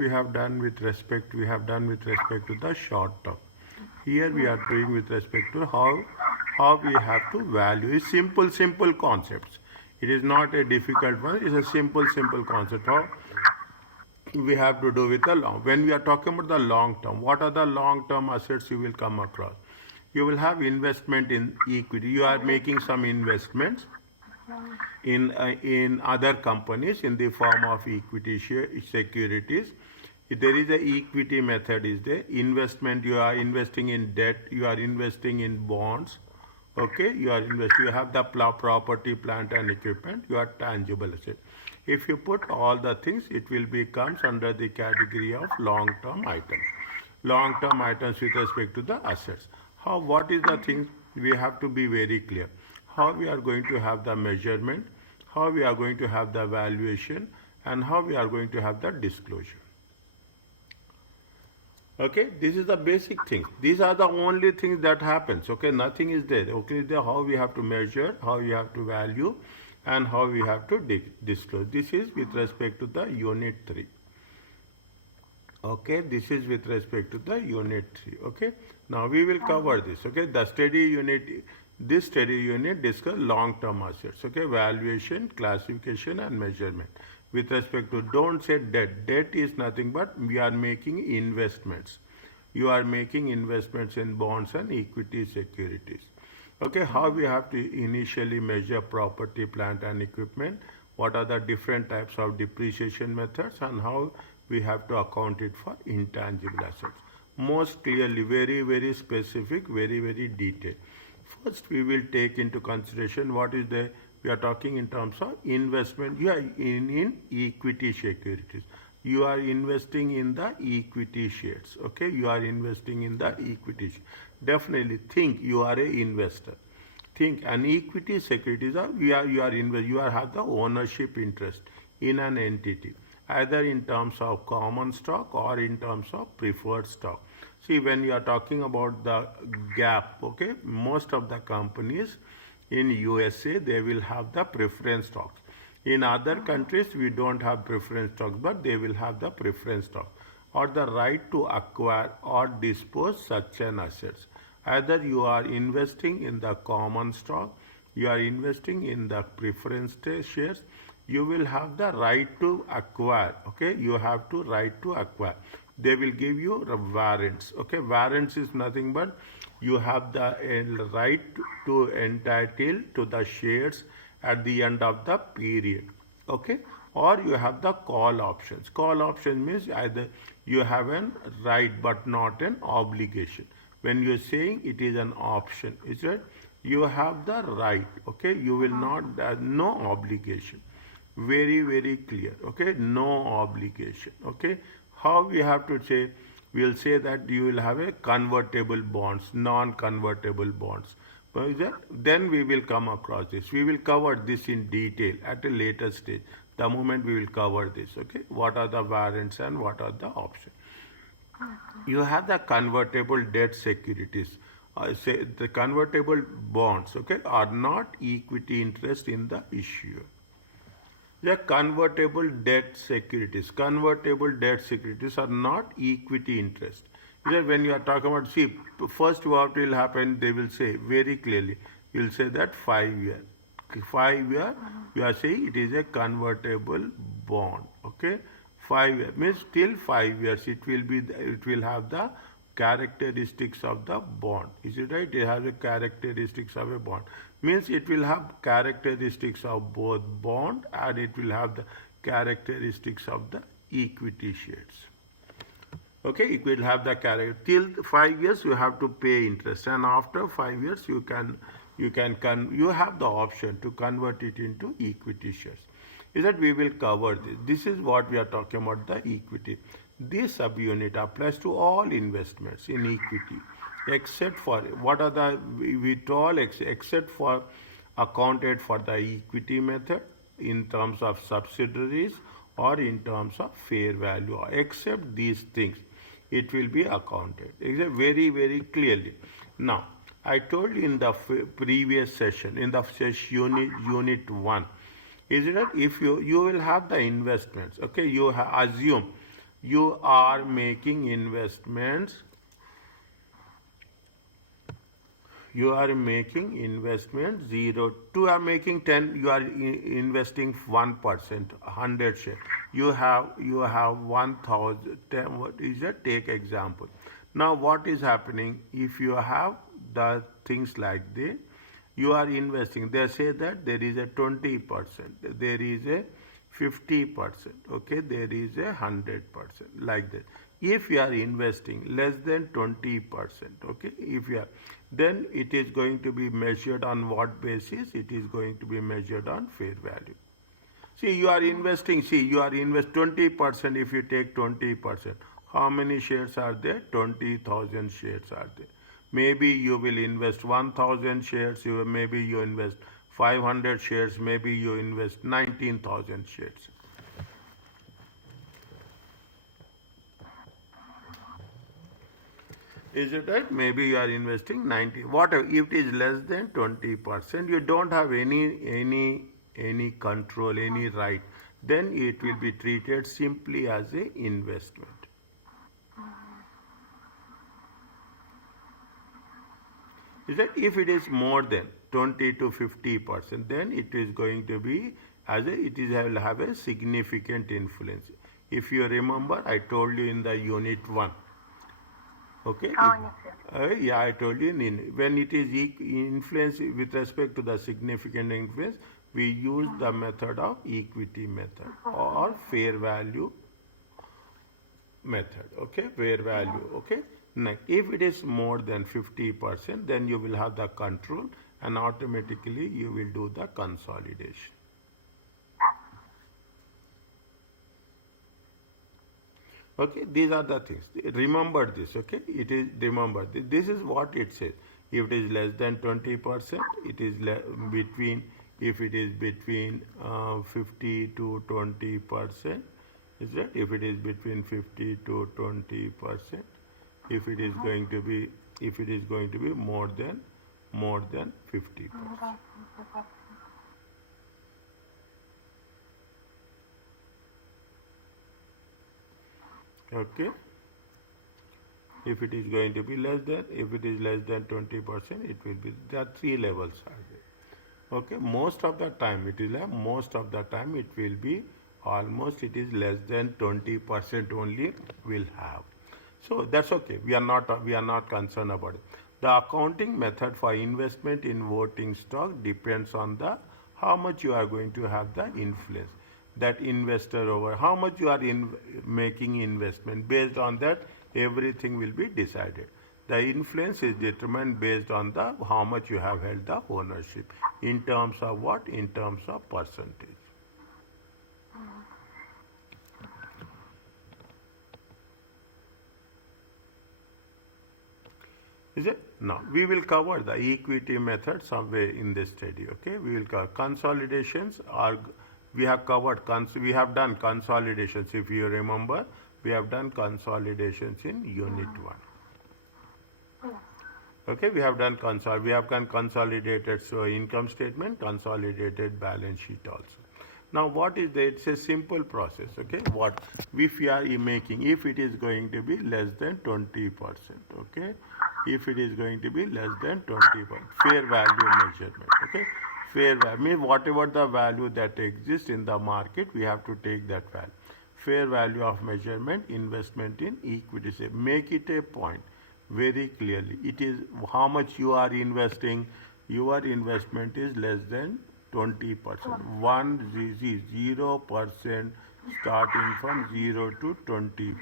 we have done with respect to the short term. Here we are doing with respect to how we have to value. It's simple concepts. It is not a difficult one. It's a simple concept. How we have to do with the long. When we are talking about the long term, what are the long term assets you will come across? You will have investment in equity. You are making some investments in other companies in the form of equity securities. There is a equity method is there. Investment, you are investing in debt, you are investing in bonds. Okay, you have the property, plant and equipment, you are tangible asset. If you put all the things, it will becomes under the category of long-term items. Long-term items with respect to the assets. What is the thing? We have to be very clear. How we are going to have the measurement, how we are going to have the valuation, and how we are going to have the disclosure. Okay, this is the basic thing. These are the only things that happens. Okay, nothing is there. Okay, how we have to measure, how we have to value, and how we have to disclose. This is with respect to the unit 3. Okay, this is with respect to the unit 3. Okay, now we will cover this. Okay, the study unit, this study unit discuss long-term assets. Okay, valuation, classification, and measurement. With respect to, don't say debt. Debt is nothing but we are making investments. You are making investments in bonds and equity securities. Okay, how we have to initially measure property, plant and equipment, what are the different types of depreciation methods, and how we have to account it for intangible assets. Most clearly, very specific, very detailed. First, we will take into consideration what is the, we are talking in terms of investment. You are in equity securities. You are investing in the equity shares. Okay, you are investing in the equity. Definitely think you are an investor. Think an equity securities are you have the ownership interest in an entity, either in terms of common stock or in terms of preferred stock. See, when you are talking about the gap, okay, most of the companies in USA, they will have the preference stocks. In other countries, we don't have preference stocks, but they will have the preference stock or the right to acquire or dispose such an assets. Either you are investing in the common stock, you are investing in the preference shares, you will have the right to acquire. Okay, you have to right to acquire. They will give you warrants. Okay, warrants is nothing but you have the right to entitle to the shares at the end of the period. Okay, or you have the call options. Call option means either you have a right but not an obligation. When you are saying it is an option, is it? You have the right. Okay, you will not, no obligation. Very clear. Okay, no obligation. Okay, how we have to say? We will say that you will have a convertible bonds, non-convertible bonds. Then we will come across this. We will cover this in detail at a later stage. The moment we will cover this, okay? What are the warrants and what are the options? You have the convertible debt securities. Say the convertible bonds, okay, are not equity interest in the issuer. The convertible debt securities. Convertible debt securities are not equity interest. When you are talking about, see, first what will happen, they will say very clearly, you will say that 5 year. 5 year, you are saying it is a convertible bond. Okay, 5 years means till 5 years it will have the characteristics of the bond. Is it right? It has the characteristics of a bond. Means it will have characteristics of both bond and it will have the characteristics of the equity shares. Okay, it will have the character. Till 5 years you have to pay interest, and after 5 years you have the option to convert it into equity shares. Is that we will cover this. This is what we are talking about, the equity. This subunit applies to all investments in equity, except for what are the except for accounted for the equity method in terms of subsidiaries or in terms of fair value. Except these things, it will be accounted. Very clearly. Now, I told you in the previous session, in the unit 1, is that if you will have the investments, okay, you assume You are making investments. You are making investment 0 2 are making 10, you are investing 1%, 100 share. You have 1000, what is it, take example. Now what is happening if you have the things like this, you are investing, they say that there is a 20%, there is a 50%, okay, there is a 100%, like that. If you are investing less than 20%, okay, if you are, then it is going to be measured on what basis? It is going to be measured on fair value. See, you are investing, see, you are invest 20%, if you take 20%, how many shares are there? 20,000 shares are there. Maybe you will invest 1,000 shares, maybe you invest 500 shares, maybe you invest 19,000 shares. Is it right? Maybe you are investing 90. Whatever. If it is less than 20%, you don't have any control, any right. Then it will be treated simply as a investment. Is that if it is more than 20 to 50%, then it is going to be as a, it is will have a significant influence. If you remember, I told you in the unit 1. Okay. Oh, yes, sir. Yeah, I told you when it is influence with respect to the significant influence, we use the method of equity method or fair value method. Okay, fair value. Okay. Now, if it is more than 50%, then you will have the control and automatically you will do the consolidation. Okay, these are the things. Remember this. Okay, it is, remember this is what it says. If it is less than 20%, it is between. If it is between 50 to 20%, is that? If it is between 50 to 20%, if it is going to be, if it is going to be more than 50%. Okay. If it is going to be less than, if it is less than 20%, it will be, there are 3 levels are there. Okay, most of the time it is most of the time it will be almost, it is less than 20% only will have. So that's okay. We are not concerned about it. The accounting method for investment in voting stock depends on the how much you are going to have the influence, that investor over how much you are making investment. Based on that, everything will be decided. The influence is determined based on the how much you have held the ownership. In terms of what? In terms of percentage. Is it? Now, we will cover the equity method somewhere in this study. Okay, we will cover consolidations. We have covered, we have done consolidations. If you remember, we have done consolidations in unit 1. Okay, we have done consolidated so income statement, consolidated balance sheet also. Now what is that? It's a simple process. Okay, what if we are making, if it is going to be less than 20%, okay, if it is going to be less than 20%, fair value measurement. Okay, fair value means whatever the value that exists in the market, we have to take that value. Fair value of measurement, investment in equity. Say, make it a point very clearly. It is how much you are investing. Your investment is less than 20%. 0% starting from 0 to 20%.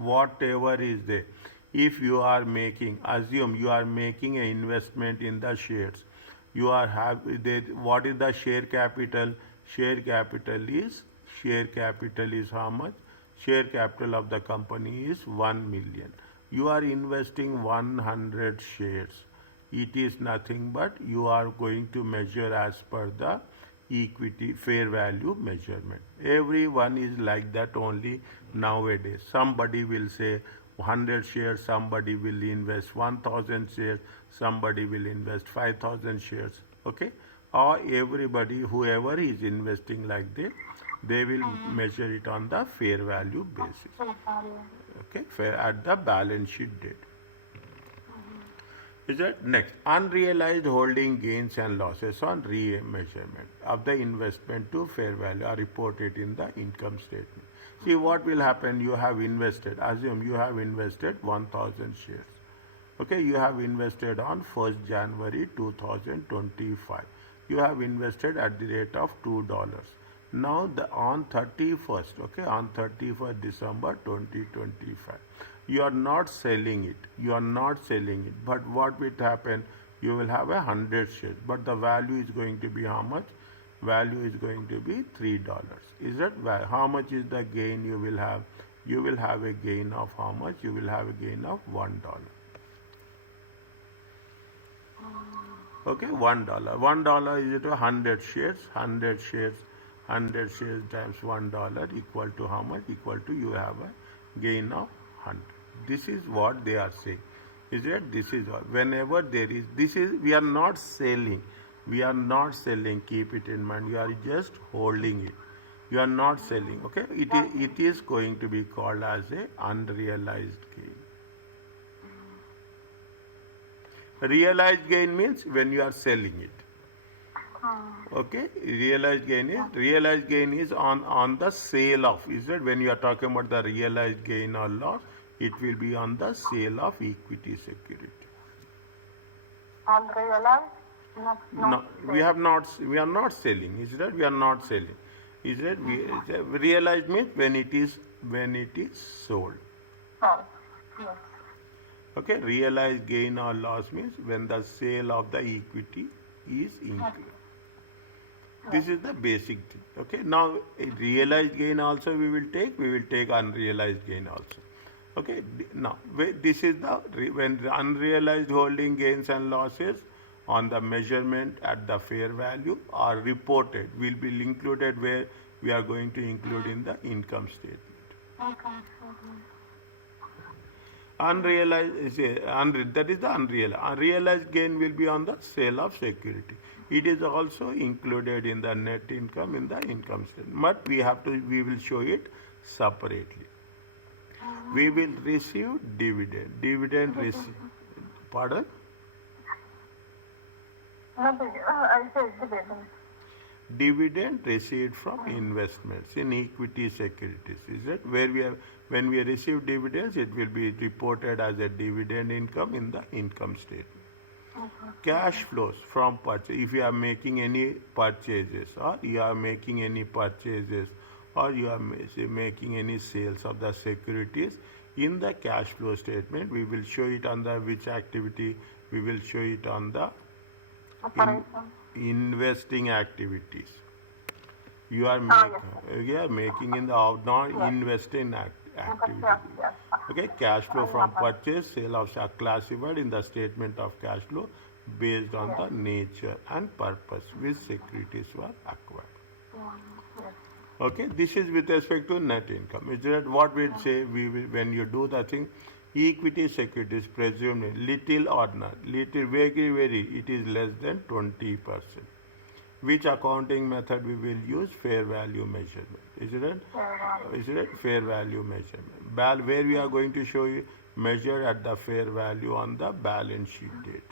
Whatever is there. If you are making, assume you are making an investment in the shares. You are what is the share capital? Share capital is how much? Share capital of the company is 1 million. You are investing 100 shares. It is nothing but you are going to measure as per the equity fair value measurement. Everyone is like that only nowadays. Somebody will say 100 shares, somebody will invest 1,000 shares, somebody will invest 5,000 shares. Okay, or everybody, whoever is investing like this, They will measure it on the fair value basis. Okay, fair at the balance sheet date. Is that next? Unrealized holding gains and losses on remeasurement of the investment to fair value are reported in the income statement. See what will happen, you have invested, assume you have invested 1000 shares. Okay, you have invested on 1st January 2025. You have invested at the rate of $2. Now on 31st, okay, on 31st December 2025, you are not selling it. You are not selling it. But what will happen? You will have 100 shares. But the value is going to be how much? Value is going to be $3. Is that how much is the gain you will have? You will have a gain of how much? You will have a gain of $1. Okay, $1. $1 is equal to 100 shares. 100 shares. 100 shares times $1 equal to how much? Equal to you have a gain of 100. This is what they are saying. Is it? This is what. Whenever there is, this is, we are not selling. We are not selling. Keep it in mind. You are just holding it. You are not selling. Okay. It is going to be called as a unrealized gain. Realized gain means when you are selling it. Okay, realized gain is on the sale of. Is that when you are talking about the realized gain or loss, it will be on the sale of equity security. Unrealized? No, we are not selling. Is that we are not selling? Is that realized means when it is sold. Oh, yes. Okay, realized gain or loss means when the sale of the equity is included. This is the basic thing. Okay, now realized gain also we will take unrealized gain also. Okay, now this is the when the unrealized holding gains and losses on the measurement at the fair value are reported, will be included where we are going to include in the income statement. Unrealized that is the unrealized. Unrealized gain will be on the sale of security. It is also included in the net income in the income statement. But we will show it separately. We will receive dividend. Dividend receive. Pardon? I said dividend. Dividend received from investments in equity securities. Is it where when we receive dividends, it will be reported as a dividend income in the income statement. Cash flows from purchase. If you are making any purchases, or you are making any purchases, or you are making any sales of the securities, in the cash flow statement, we will show it on the which activity? We will show it on the investing activities. You are making in the non-investing activities. Okay, cash flow from purchase, sale of stock classified in the statement of cash flow based on the nature and purpose which securities were acquired. Okay, this is with respect to net income. Is that what we'll say? When you do the thing, equity securities presumed little or none, little, very, it is less than 20%. Which accounting method we will use? Fair value measurement. Is it fair value measurement? Where we are going to show you measure at the fair value on the balance sheet date.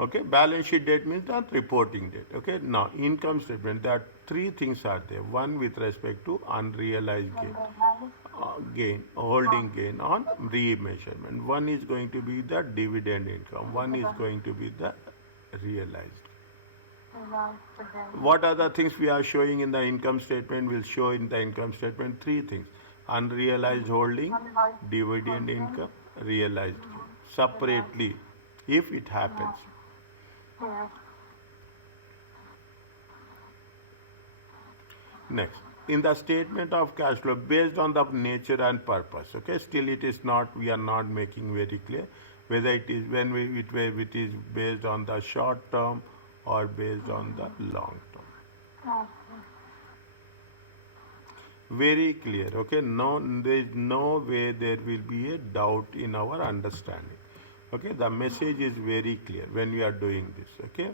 Okay, balance sheet date means the reporting date. Okay, now income statement, there are three things are there. One with respect to unrealized gain, holding gain on remeasurement. One is going to be the dividend income. One is going to be the realized. What are the things we are showing in the income statement? We'll show in the income statement three things: unrealized holding, dividend income, realized gain. Separately, if it happens. Next, in the statement of cash flow, based on the nature and purpose. Okay, still it is not. We are not making very clear whether it is it is based on the short term or based on the long term. Very clear. Okay, no, there is no way there will be a doubt in our understanding. Okay, the message is very clear when we are doing this. Okay,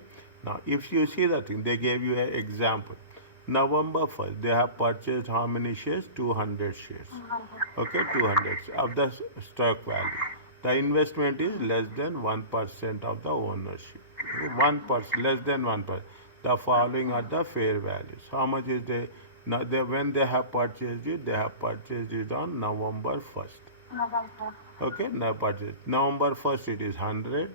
now if you see the thing, they gave you an example. November 1st, they have purchased how many shares? 200 shares. Okay, 200 of the stock value. The investment is less than 1% of the ownership. 1%, less than 1%. The following are the fair values. How much is they? Now when they have purchased it, they have purchased it on November 1st. November. Okay, now purchase. November 1st it is 100,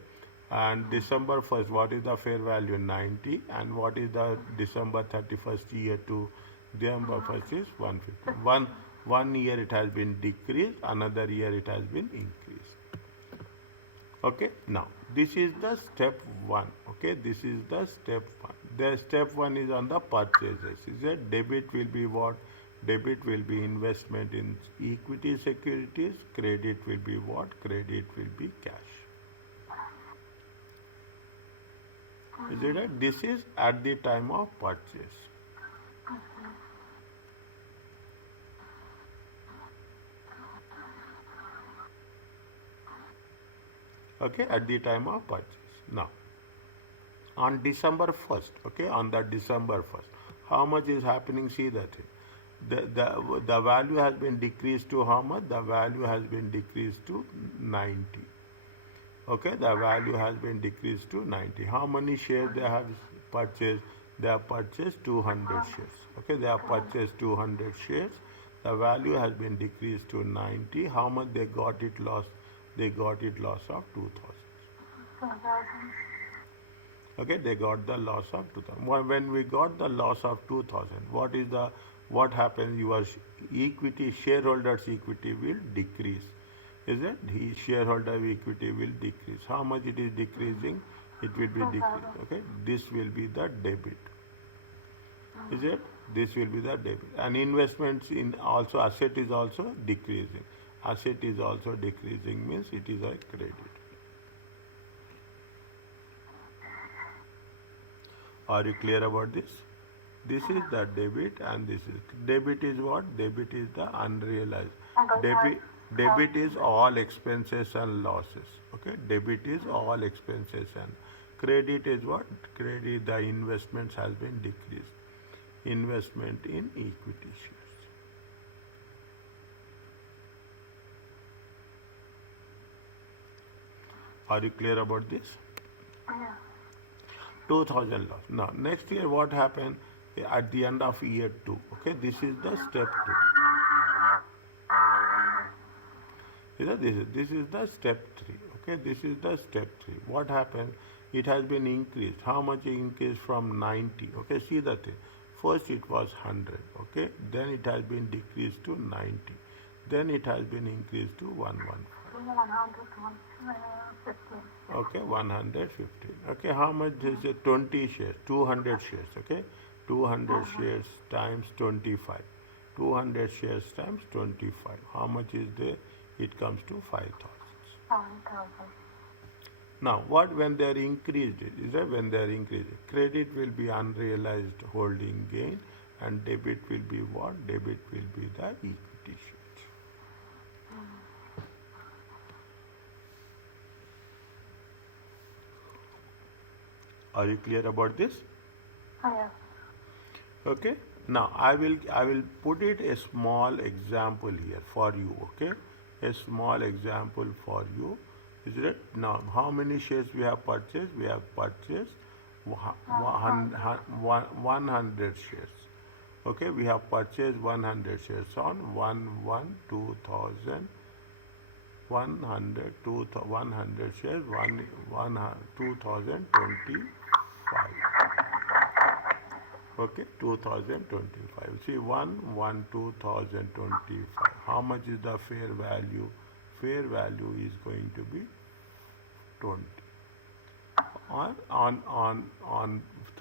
and December 1st what is the fair value? 90, and what is the December 31st year to December 1st is 150. One year it has been decreased, another year it has been increased. Okay, now this is the step 1. Okay, this is the step 1. The step 1 is on the purchases. Is that debit will be what? Debit will be investment in equity securities. Credit will be what? Credit will be cash. Is it right? This is at the time of purchase. Okay, at the time of purchase. Now, on December 1st, okay, on the December 1st, how much is happening? See that the value has been decreased to how much? The value has been decreased to 90. Okay, the value has been decreased to 90. How many shares they have purchased? They have purchased 200 shares. Okay, they have purchased 200 shares. The value has been decreased to 90. How much they got it lost? They got it loss of 2000. Okay, they got the loss of 2000. When we got the loss of 2000, what happens? Your equity, shareholders' equity will decrease. Is it? His shareholder equity will decrease. How much it is decreasing? It will be decreased. Okay, this will be the debit. Is it? This will be the debit. And investments in also asset is also decreasing. Asset is also decreasing means it is a credit. Are you clear about this? This is the debit and this is debit is what? Debit is the unrealized. Debit is all expenses and losses. Okay, debit is all expenses and credit is what? Credit, the investments has been decreased. Investment in equity shares. Are you clear about this? Yeah. 2000 loss. Now, next year what happened at the end of year 2? Okay, this is the step 2. This is the step 3. Okay, this is the step 3. What happened? It has been increased. How much increased from 90? Okay, see that. First it was 100. Okay, then it has been decreased to 90. Then it has been increased to 115. 115. Okay, 115. Okay, how much is it? 20 shares, 200 shares. Okay, 200 shares times 25. 200 shares times 25. How much is there? It comes to 5,000. 5,000. Now, what when they are increased? Is that when they are increased? Credit will be unrealized holding gain, and debit will be what? Debit will be the equity shares. Are you clear about this? Yeah. Okay. Now I will put it a small example here for you. Okay, a small example for you. Is it? Now how many shares we have purchased? We have purchased 100 shares. Okay, we have purchased 100 shares on 1/1/2000. 100 shares 2025. Okay, 2025. See, 1/1/2025. How much is the fair value? Fair value is going to be 20. On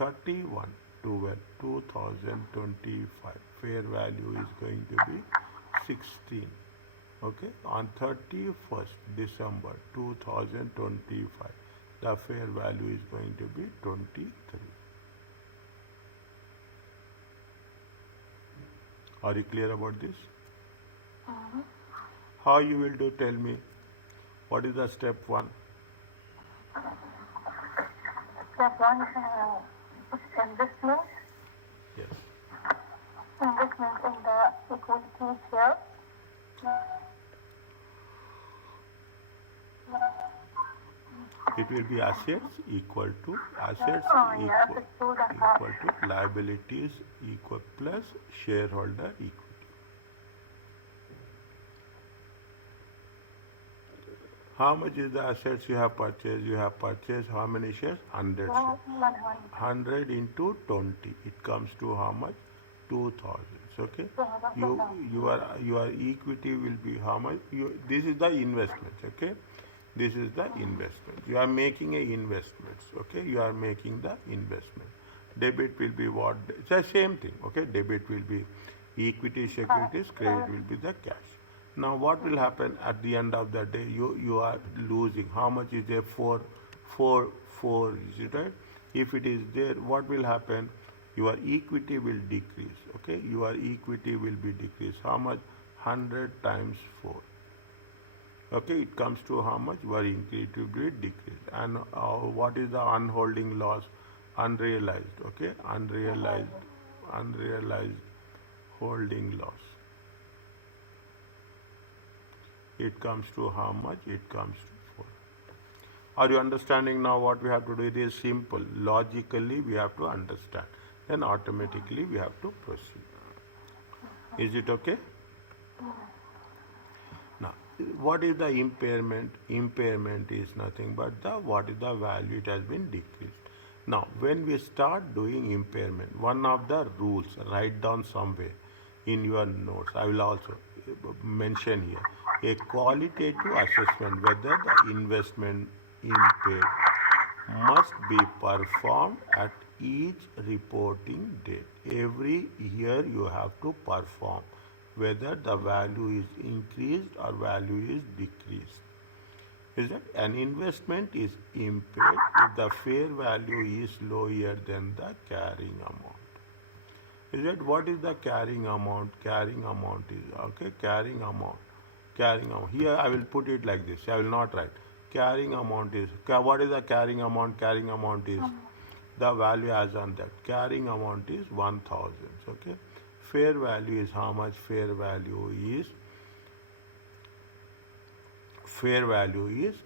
31/12/2025, fair value is going to be 16. Okay, on 31st December 2025, the fair value is going to be 23. Are you clear about this? How you will do? Tell me. What is the step 1? Step 1 is in this place. Yes. investment in the equity share. It will be assets equal to assets Yeah, equal, assets to the equal to liabilities equal plus shareholder equity. How much is the assets you have purchased? You have purchased how many shares? 100 shares. 100. 100 into 20. It comes to how much? 2000. Okay. Your equity will be how much? This is the investment. Okay. This is the investment. You are making a investments. Okay. You are making the investment. Debit will be what? It's the same thing. Okay. Debit will be equity securities. Credit will be the cash. Now what will happen at the end of the day? You are losing. How much is there? Four. Is it right? If it is there, what will happen? Your equity will decrease. Okay, your equity will be decreased. How much? 100 times 4. Okay, it comes to how much? Your equity will be decreased. And what is the unholding loss? Unrealized. Okay, unrealized holding loss. It comes to how much? It comes to 4. Are you understanding now what we have to do? It is simple. Logically, we have to understand. Then automatically, we have to proceed. Is it okay? Now, what is the impairment? Impairment is nothing but what is the value? It has been decreased. Now, when we start doing impairment, one of the rules, write down somewhere in your notes. I will also mention here. A qualitative assessment whether the investment impaired must be performed at each reporting date. Every year you have to perform whether the value is increased or value is decreased. Is that an investment is impaired if the fair value is lower than the carrying amount. Is that what is the carrying amount? Carrying amount is okay. Carrying amount. Here I will put it like this. I will not write. Carrying amount is what is the carrying amount? Carrying amount is the value as on that. Carrying amount is 1000. Okay. Fair value is how much? Fair value is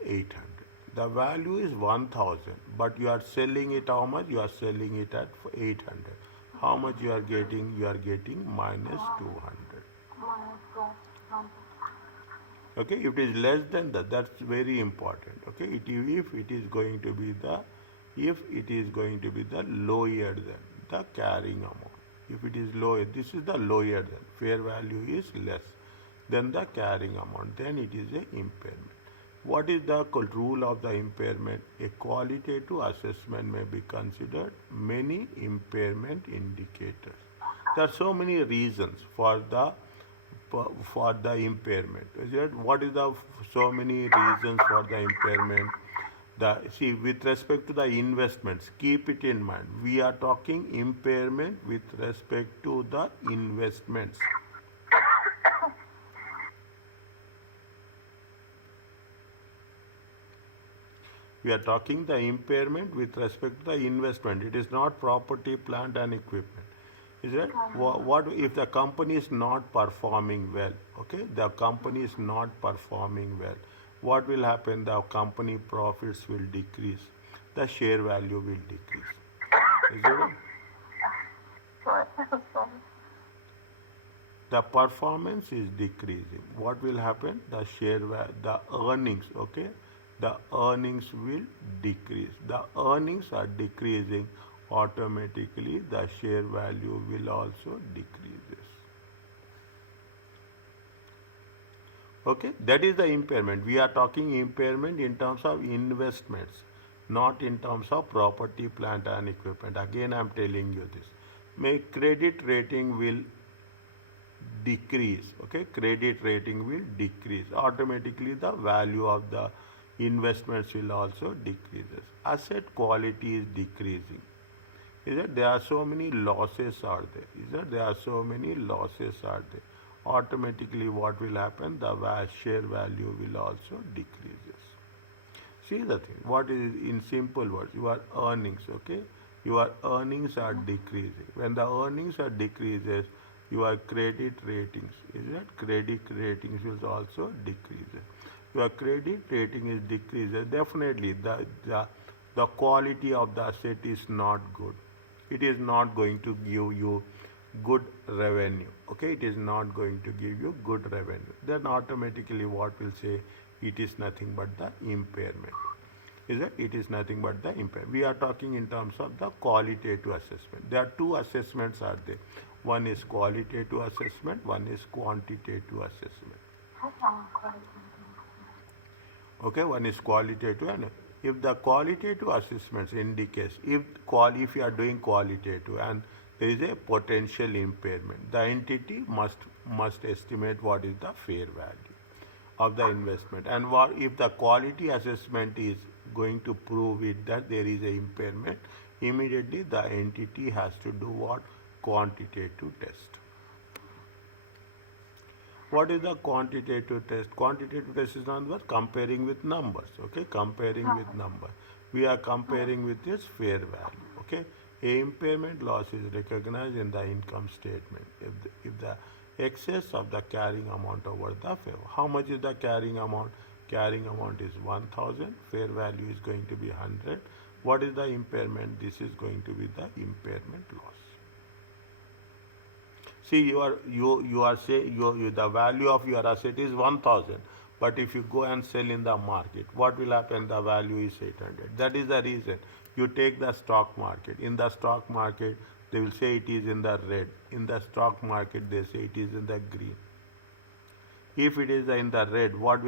800. The value is 1000, but you are selling it how much? You are selling it at 800. How much you are getting? You are getting minus 200. Okay, if it is less than that, that's very important. Okay, if it is going to be the lower than the carrying amount. If it is lower, this is the lower than. Fair value is less than the carrying amount. Then it is a impairment. What is the rule of the impairment? A qualitative assessment may be considered many impairment indicators. There are so many reasons for the impairment. Is it? What is the so many reasons for the impairment? See, with respect to the investments, keep it in mind. We are talking impairment with respect to the investments. We are talking the impairment with respect to the investment. It is not property, plant and equipment. Is it? What if the company is not performing well? Okay, the company is not performing well. What will happen? The company profits will decrease. The share value will decrease. Is it? The performance is decreasing. What will happen? The earnings. Okay, the earnings will decrease. The earnings are decreasing. Automatically the share value will also decreases. Okay, that is the impairment. We are talking impairment in terms of investments, not in terms of property, plant and equipment. Again, I am telling you this. My credit rating will decrease. Okay, credit rating will decrease. Automatically the value of the investments will also decreases. Asset quality is decreasing. Is that there are so many losses are there? Is that there are so many losses are there? Automatically what will happen? The share value will also decreases. See the thing. What is in simple words? Your earnings. Okay, your earnings are decreasing. When the earnings are decreases, your credit ratings, is that credit ratings will also decrease. Your credit rating is decreases, definitely the quality of the asset is not good. It is not going to give you good revenue. Okay, it is not going to give you good revenue. Then automatically what will say, it is nothing but the impairment. Is that it is nothing but the impairment. We are talking in terms of the qualitative assessment. There are two assessments are there. One is qualitative assessment, one is quantitative assessment. Okay, one is qualitative, and if the qualitative assessments indicates, if you are doing qualitative and there is a potential impairment, the entity must estimate what is the fair value of the investment, and what if the quality assessment is going to prove it that there is a impairment, immediately the entity has to do what? Quantitative test. What is the quantitative test? Quantitative test is nothing but comparing with numbers. Okay, comparing with number. We are comparing with its fair value. Okay, a impairment loss is recognized in the income statement if the excess of the carrying amount over the fair. How much is the carrying amount? Carrying amount is 1000. Fair value is going to be 100. What is the impairment? This is going to be the impairment loss. See, you are saying the value of your asset is 1000, but if you go and sell in the market, what will happen? The value is 800. That is the reason you take the stock market. In the stock market, they will say it is in the red. In the stock market, they say it is in the green. If it is in the red, what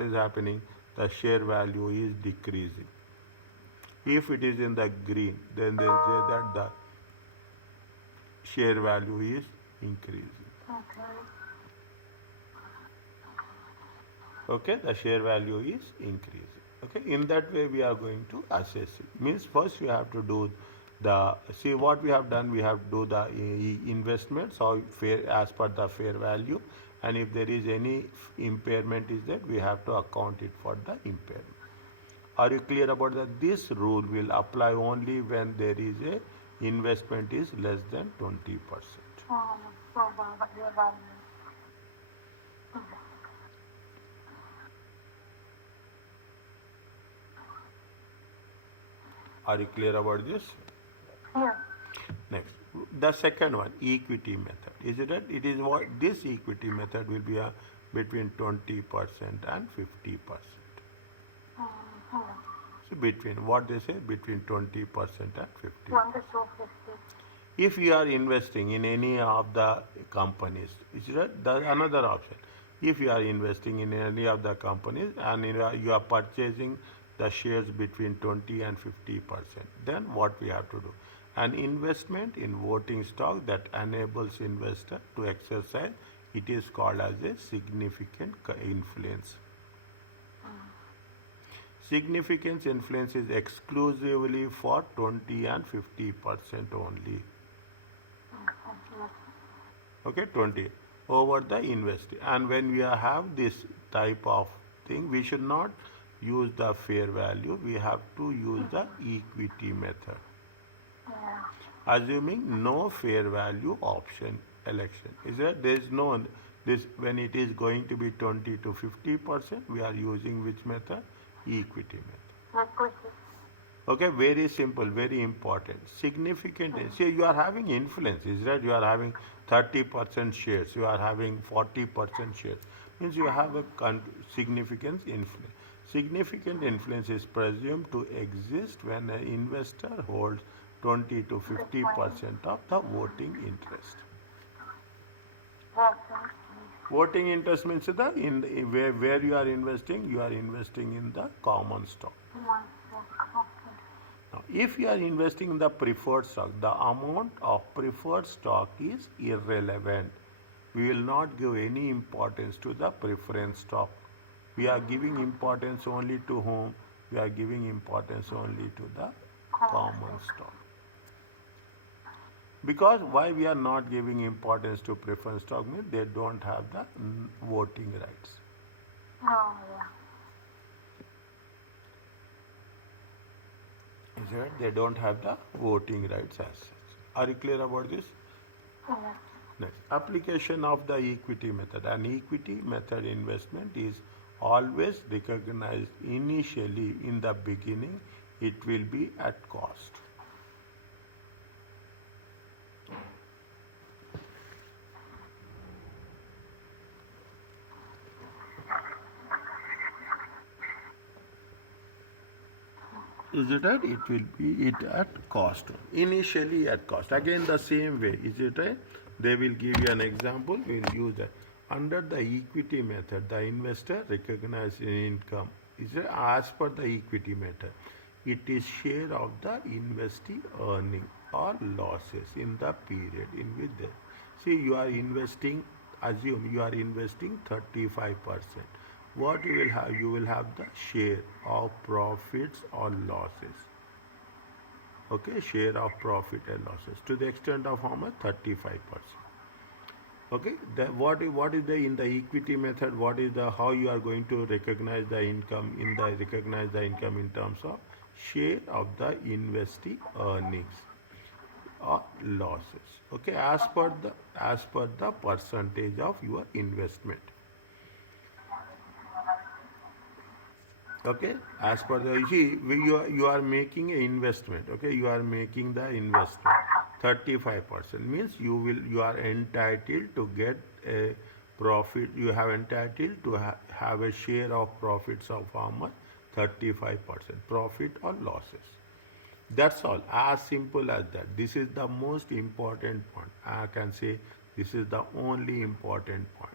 is happening? The share value is decreasing. If it is in the green, then they say that the share value is increasing. Okay, the share value is increasing. Okay, in that way we are going to assess it. Means first you have to do see what we have done. We have to do the investments or fair as per the fair value, and if there is any impairment is there, we have to account it for the impairment. Are you clear about that? This rule will apply only when there is a investment is less than 20%. Are you clear about this? Yeah. Next, the second one, equity method. Is it that it is what this equity method will be between 20% and 50%. So between what they say, between 20% and 50%. 1 to 250. If you are investing in any of the companies, is that the another option? If you are investing in any of the companies and you are purchasing the shares between 20 and 50%, then what we have to do? An investment in voting stock that enables investor to exercise, it is called as a significant influence. Significance influence is exclusively for 20 and 50% only. Okay, 20 over the investing. And when we have this type of thing, we should not use the fair value. We have to use the equity method. Assuming no fair value option election. Is that there is no this when it is going to be 20 to 50%, we are using which method? Equity method. Okay, very simple, very important. Significant. See, you are having influence, is that you are having 30% shares, you are having 40% shares. Means you have a significant influence. Significant influence is presumed to exist when an investor holds 20 to 50% of the voting interest. Voting interest means where you are investing in the common stock. Now, if you are investing in the preferred stock, the amount of preferred stock is irrelevant. We will not give any importance to the preference stock. We are giving importance only to whom? We are giving importance only to the common stock. Because why we are not giving importance to preference stock means they don't have the voting rights. Is it? They don't have the voting rights as such. Are you clear about this? Next, application of the equity method. An equity method investment is always recognized initially in the beginning. It will be at cost. Is it right? It will be it at cost. Initially at cost. Again the same way. Is it right? They will give you an example. We will use that. Under the equity method, the investor recognizes income. Is it as per the equity method? It is share of the investee earning or losses in the period in which they. See, you are investing. Assume you are investing 35%. What you will have? You will have the share of profits or losses. Okay, share of profit and losses to the extent of how much? 35%. Okay, what is the in the equity method? What is the how you are going to recognize the income in the recognize the income in terms of share of the investee earnings or losses. Okay, as per the percentage of your investment. Okay, as per the you are making an investment. Okay, you are making the investment 35% means you are entitled to get a profit. You have entitled to have a share of profits of how much? 35% profit or losses. That's all, as simple as that. This is the most important point. I can say this is the only important point.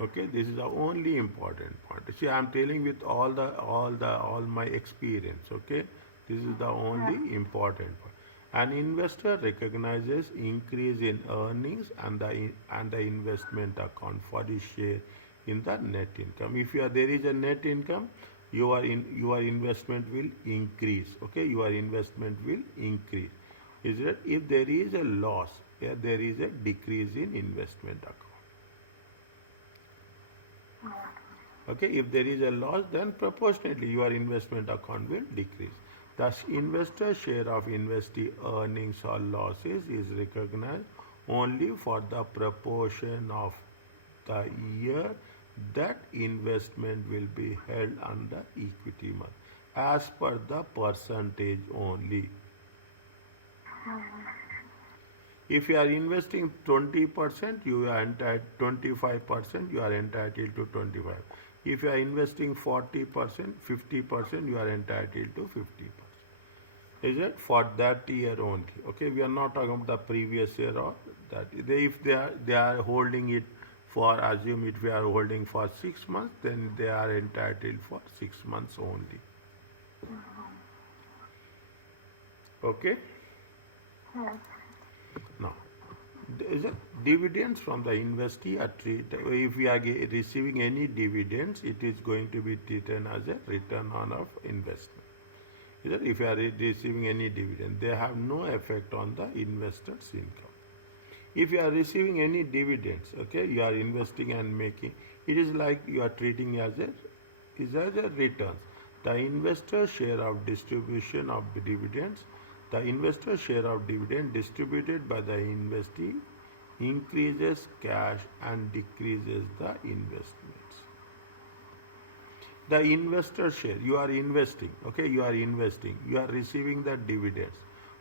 Okay, this is the only important point. See, I'm telling with all my experience. Okay, this is the only important point. An investor recognizes increase in earnings and the investment account for his share in the net income. If there is a net income, your investment will increase. Okay, your investment will increase. Is it? If there is a loss, there is a decrease in investment account. Okay, if there is a loss, then proportionately your investment account will decrease. Thus, investor share of investee earnings or losses is recognized only for the proportion of the year that investment will be held under equity method, as per the percentage only. If you are investing 20%, you are entitled 25%, you are entitled to 25. If you are investing 40%, 50%, you are entitled to 50%. Is it for that year only? Okay, we are not talking about the previous year or that. If they are holding it for, assume if we are holding for 6 months, then they are entitled for 6 months only. Okay. Yes. Now, is it dividends from the investee are treated, if we are receiving any dividends, it is going to be treated as a return on of investment. Is that if you are receiving any dividend, they have no effect on the investor's income. If you are receiving any dividends, okay, you are investing and making, it is like you are treating as a return. The investor share of distribution of dividends, the investor share of dividend distributed by the investee increases cash and decreases the investments. The investor share, you are investing, okay, you are investing, you are receiving the dividends.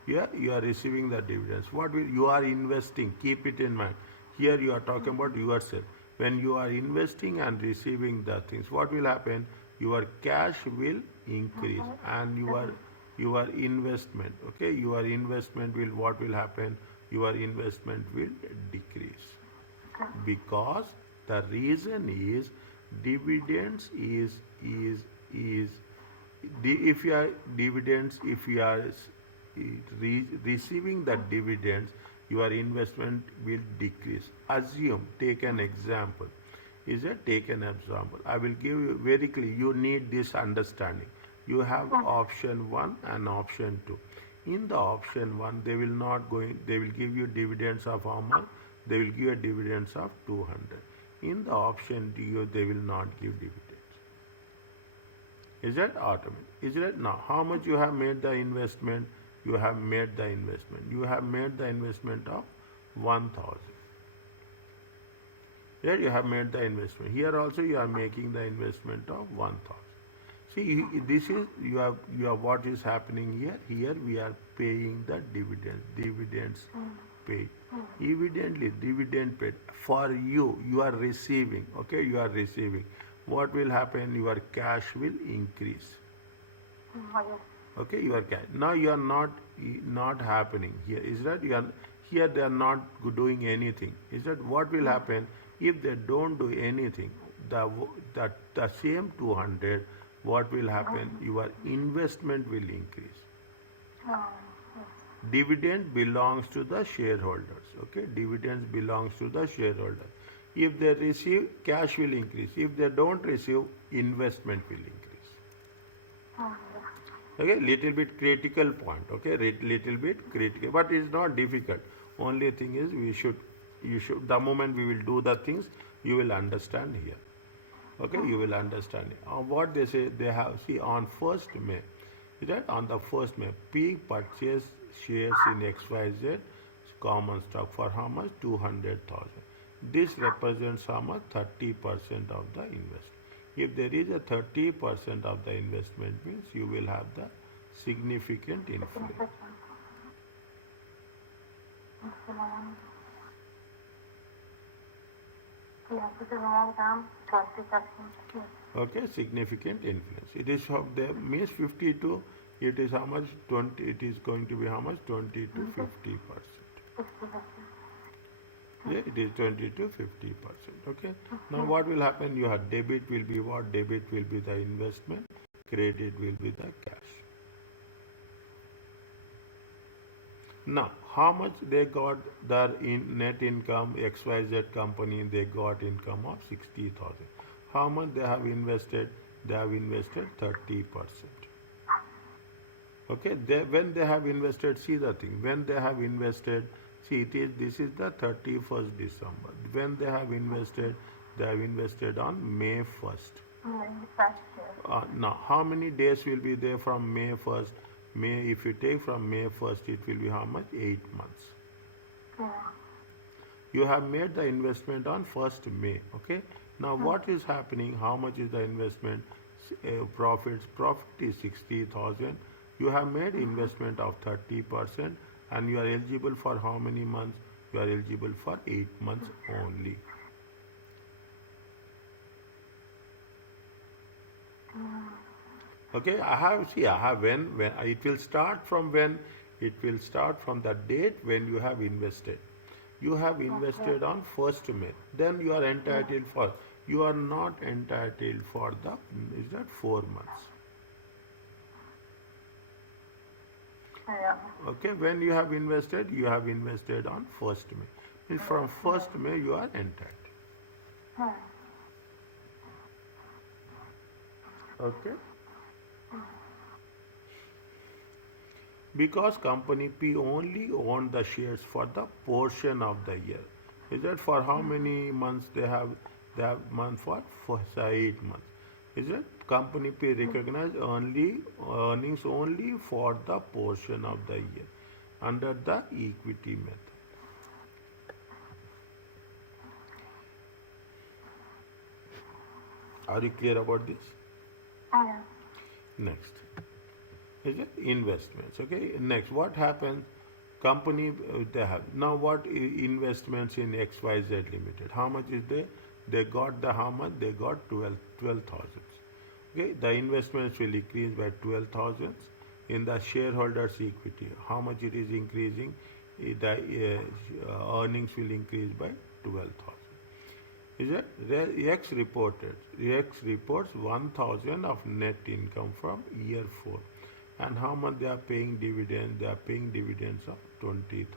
Here you are receiving the dividends. What will you are investing? Keep it in mind. Here you are talking about yourself. When you are investing and receiving the things, what will happen? Your cash will increase and your investment, okay, your investment will, what will happen? Your investment will decrease, because the reason is dividends is if you are dividends, if you are receiving the dividends, your investment will decrease. Assume, take an example. Take an example. I will give you very clear. You need this understanding. You have option 1 and option 2. In the option 1, they will give you dividends of how much? They will give you dividends of 200. In the option 2, they will not give dividends. Is that automatic? Is that now? How much you have made the investment? you have made the investment. You have made the investment of 1000. Here you have made the investment. Here also you are making the investment of 1000. See, this is you have what is happening here. Here we are paying the dividends. Dividends paid. Evidently, dividend paid for you. You are receiving. Okay, you are receiving. What will happen? Your cash will increase. Oh, yes. Okay, your cash. Now you are not happening here. Is that you are here? They are not doing anything. Is that what will happen if they don't do anything? The same 200. What will happen? Your investment will increase. Oh, yes. Dividend belongs to the shareholders. Okay, dividends belongs to the shareholder. If they receive, cash will increase. If they don't receive, investment will increase. Oh, yes. Okay, little bit critical point. Okay, little bit critical, but it's not difficult. Only thing is you should. The moment we will do the things, you will understand here. Okay, you will understand it. What they say, they have, see, on 1st May, right? On the 1st May, P purchased shares in XYZ common stock for how much? 200,000. This represents how much? 30% of the investment. If there is a 30% of the investment, means you will have the significant influence. Yes, it's a long term, 20%. Yes. Okay, significant influence. It is of the means 52. It is how much? 20. It is going to be how much? 20 to 50%. 50%. Yeah, it is 20 to 50%. Okay. Now what will happen? Your debit will be what? Debit will be the investment. Credit will be the cash. Now, how much they got their net income? XYZ company, they got income of 60,000. How much they have invested? They have invested 30%. Okay, when they have invested, see the thing. When they have invested, see this is the 31st December. When they have invested on May 1st. Now, how many days will be there from May 1st? If you take from May 1st, it will be how much? 8 months. Yeah. You have made the investment on 1st May. Okay. Now, what is happening? How much is the investment? Profit is 60,000. You have made investment of 30%, and you are eligible for how many months? You are eligible for 8 months only. Okay, I have when it will start from when? It will start from the date when you have invested. You have invested on 1st May. Then you are entitled for, you are not entitled for the, is that 4 months? Yeah. Okay, when you have invested on 1st May. Means from 1st May you are entitled. Okay. Because company P only owned the shares for the portion of the year. Is that for how many months they have? They have month for 8 months. Is it? Company P recognize earnings only for the portion of the year under the equity method. Are you clear about this? Yeah. Next. Is it investments? Okay. Next, what happens? Company they have now what investments in XYZ Limited? How much is there? They got the how much? They got 12,000. Okay, the investments will increase by 12,000 in the shareholders' equity. How much it is increasing? The earnings will increase by 12,000. Is it? X reports 1,000 of net income from year 4. And how much they are paying dividends? They are paying dividends of 20,000.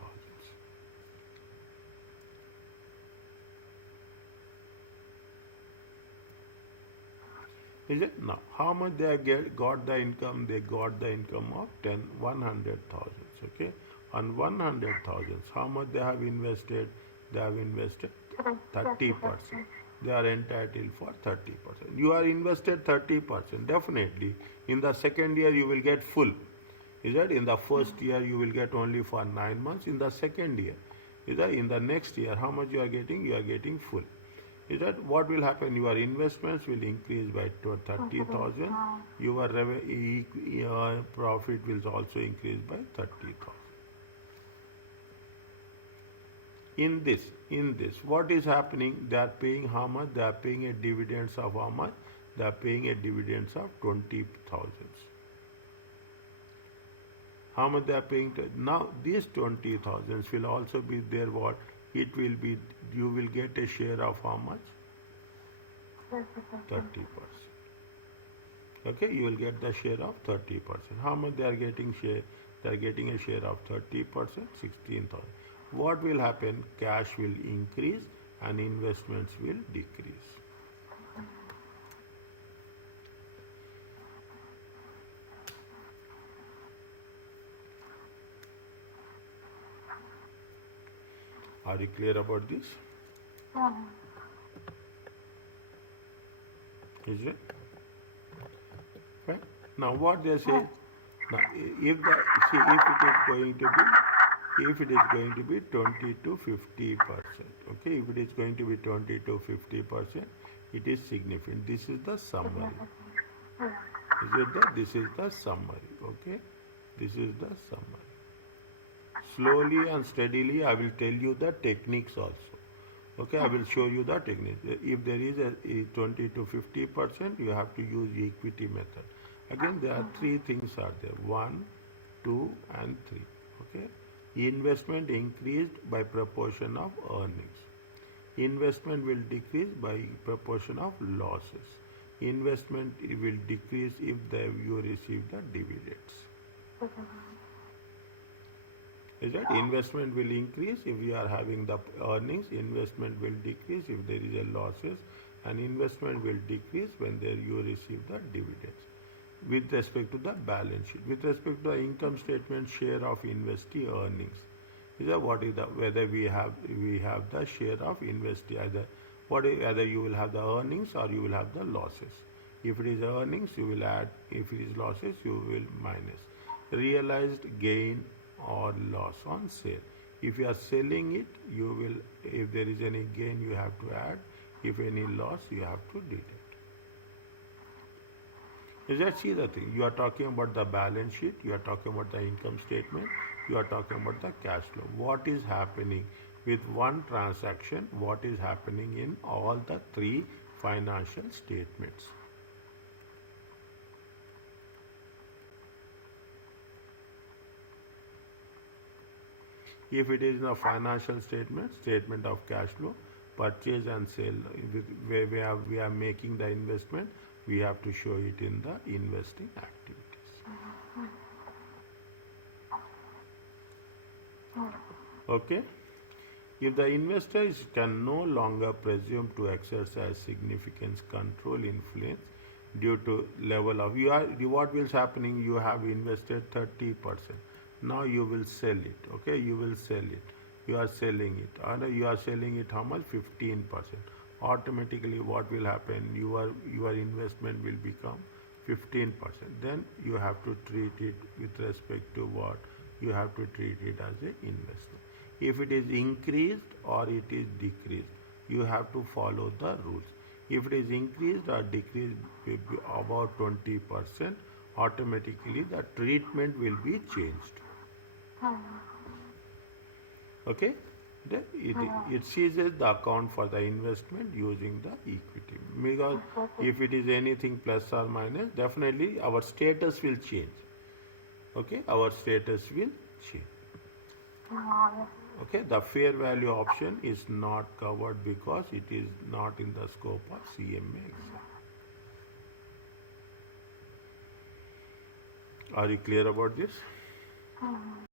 Is it? Now, how much they got the income? They got the income of 100,000. Okay, on 100,000, how much they have invested? They have invested 30%. They are entitled for 30%. You are invested 30%. Definitely, in the second year you will get full. Is that in the first year you will get only for 9 months? In the second year, is that in the next year how much you are getting? You are getting full. Is that what will happen? Your investments will increase by 30,000. Your profit will also increase by 30,000. In this, what is happening? They are paying how much? They are paying a dividends of how much? They are paying a dividends of 20,000. How much they are paying? Now these 20,000 will also be there. What it will be? You will get a share of how much? 30%. Okay, you will get the share of 30%. How much they are getting share? They are getting a share of 30%, 16,000. What will happen? Cash will increase and investments will decrease. Are you clear about this? Is it? Right? Now what they say? Now if it is going to be 20 to 50%, okay, if it is going to be 20 to 50%, it is significant. This is the summary. This is the summary, okay? This is the summary. Slowly and steadily I will tell you the techniques also. Okay, I will show you the technique. If there is a 20 to 50%, you have to use equity method. Again, there are three things are there: 1, 2, and 3. Okay, investment increased by proportion of earnings. Investment will decrease by proportion of losses. Investment will decrease if you receive the dividends. Is that investment will increase if you are having the earnings? Investment will decrease if there is a losses, and investment will decrease when you receive the dividends. With respect to the balance sheet, with respect to the income statement, share of investee earnings, is that what is the whether we have the share of investee, either you will have the earnings or you will have the losses. If it is earnings, you will add. If it is losses, you will minus. Realized gain or loss on sale. If you are selling it, you will, if there is any gain, you have to add. If any loss, you have to deduct. Is that see the thing? You are talking about the balance sheet, you are talking about the income statement, you are talking about the cash flow. What is happening with one transaction? What is happening in all the three financial statements? If it is in a financial statement of cash flow, purchase and sale, where we are making the investment, we have to show it in the investing activities. Okay? If the investors can no longer presume to exercise significant control influence due to level of, what will happening, you have invested 30%. Now you will sell it, okay? You will sell it. You are selling it. And you are selling it how much? 15%. Automatically what will happen? Your investment will become 15%. Then you have to treat it with respect to what? You have to treat it as an investment. If it is increased or it is decreased, you have to follow the rules. If it is increased or decreased about 20%, automatically the treatment will be changed. Okay? It seizes the account for the investment using the equity. Because if it is anything plus or minus, definitely our status will change. Okay? Our status will change. Okay? The fair value option is not covered because it is not in the scope of CMA exam. Are you clear about this?